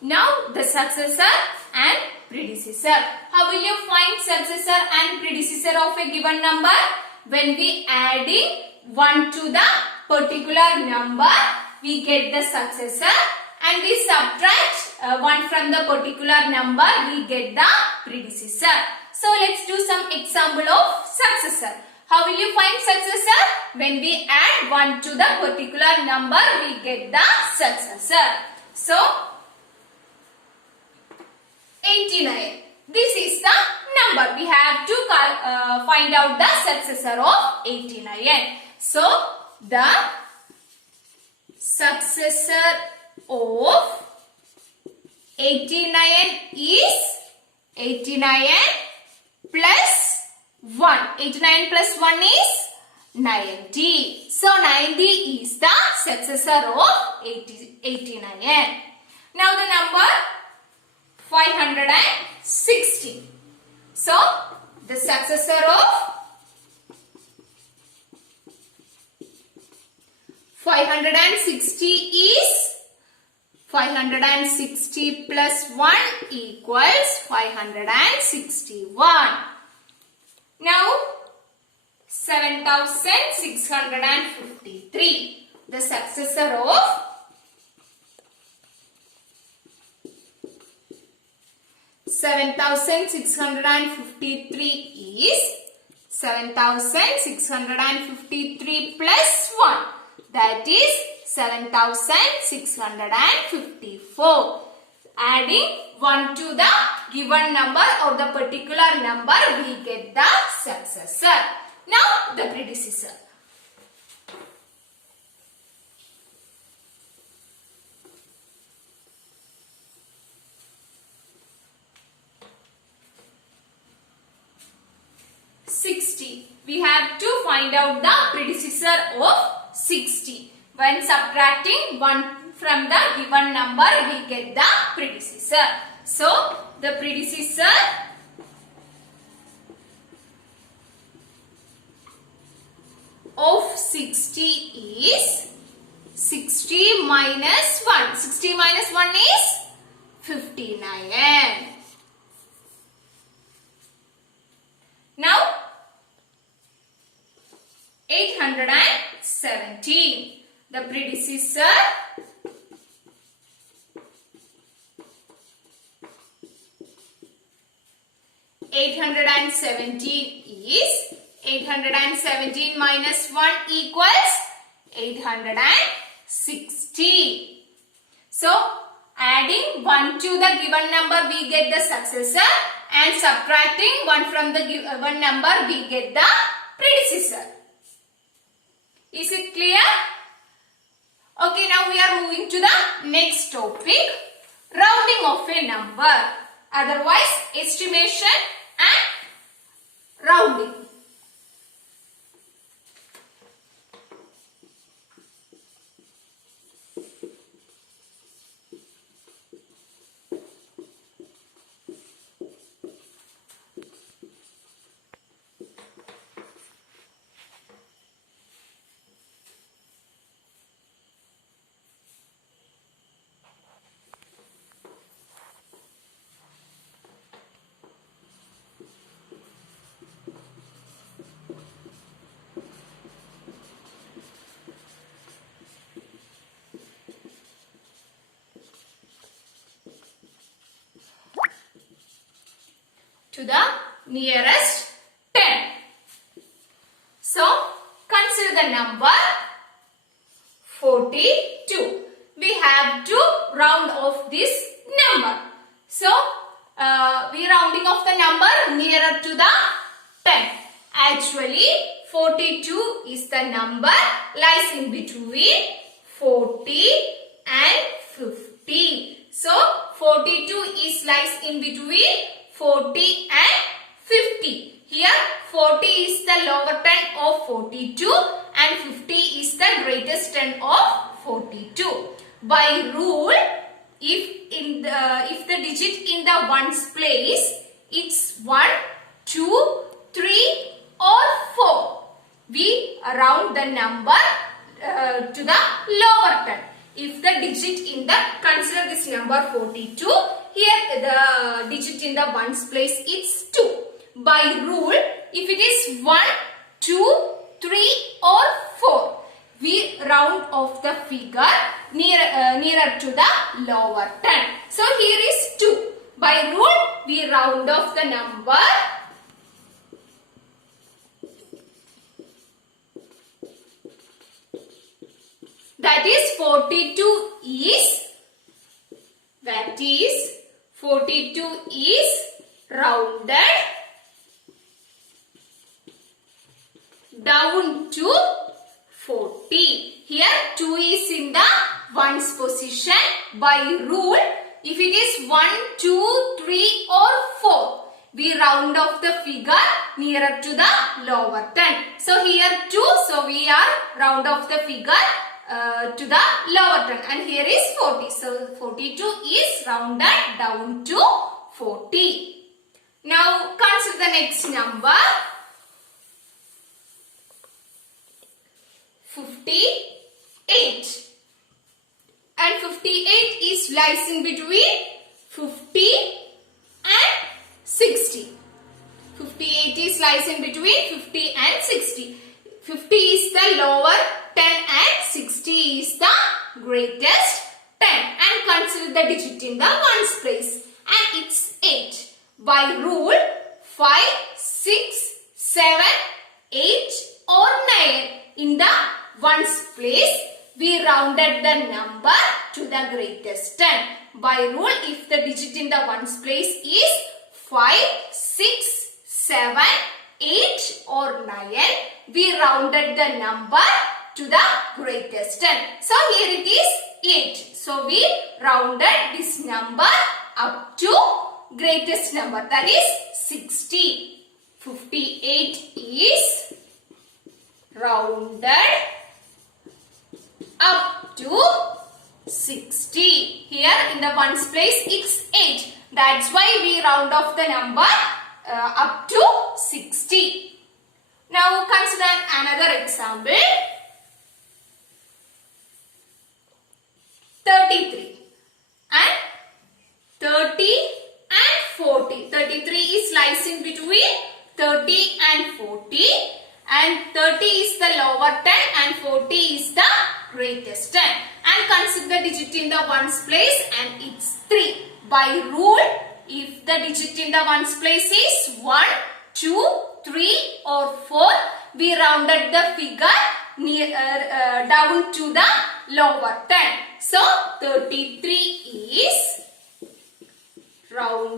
Now the successor and predecessor. How will you find successor and predecessor of a given number? When we adding 1 to the particular number, we get the successor, and we subtract 1 from the particular number, we get the predecessor. So let's do some example of successor. How will you find successor? When we add 1 to the particular number, we get the successor. So 89. This is the number. We have to find out the successor of 89. So the successor of 89 is 89 plus 1. 89 plus 1 is 90. So 90 is the successor of 89. Now the number 560. So the successor of 560 is 560 plus 1 equals 561. Now 7653. The successor of 7653 is 7653 plus 1. That is 7654. Adding 1 to the given number or the particular number, we get the successor. Now the predecessor. We have to find out the predecessor of 60. When subtracting 1 from the given number, we get the predecessor. So, the predecessor of 60 is 60 minus 1. 60 minus 1 is 59. Now, 817. The predecessor is 817 minus 1 equals 860. So, adding 1 to the given number, we get the successor, and subtracting 1 from the given number, we get the predecessor. Is it clear? Okay, now we are moving to the next topic, rounding of a number, otherwise estimation and rounding. To the nearest 10. So, consider the number 42. We have to round off this number. So, we rounding off the number nearer to the 10. Actually, 42 is the number lies in between 40 and 50. So, 42 is lies in between 40 and 50. Here 40 is the lower term of 42 and 50 is the greatest term of 42. By rule, if the digit in the ones place, it's 1, 2, 3 or 4. We round the number to the lower term. if the digit in the, consider this number 42, here the digit in the ones place is 2. By rule, if it is 1, 2, 3 or 4, we round off the figure nearer to the lower 10. So here is 2. By rule, we round off the number that is 42 is rounded down to 40. Here 2 is in the ones position. By rule, if it is 1, 2, 3 or 4, we round off the figure nearer to the lower 10. So here 2, so we are round off the figure to the lower 10, and here is 40. So 42 is rounded down to 40. Now consider the next number 58. And 58 is lies in between 50 and 60. 58 is lies in between 50 and 60. 50 is the lower 10 and 60 is the greatest 10. And consider the digit in the ones place. And it's 8. By rule, 5, 6, 7, 8 or 9 in the ones place, we rounded the number to the greatest 10. By rule, if the digit in the ones place is 5, 6, 7, 8 or 9, we rounded the number to the greatest 10. So here it is 8. So we rounded this number up to greatest number, that is 60. 58 is rounded up to 60. Here in the ones place it's 8. That's why we round off the number up to 60. Now consider another example. 33 and 30 and 40. 33 is lies in between 30 and 40, and 30 is the lower 10 and 40 is the greatest 10. And consider the digit in the ones place, and it's 3. By rule, if the digit in the ones place is 1, 2, 3 or 4, we rounded the figure down to the lower 10. So 33 is rounded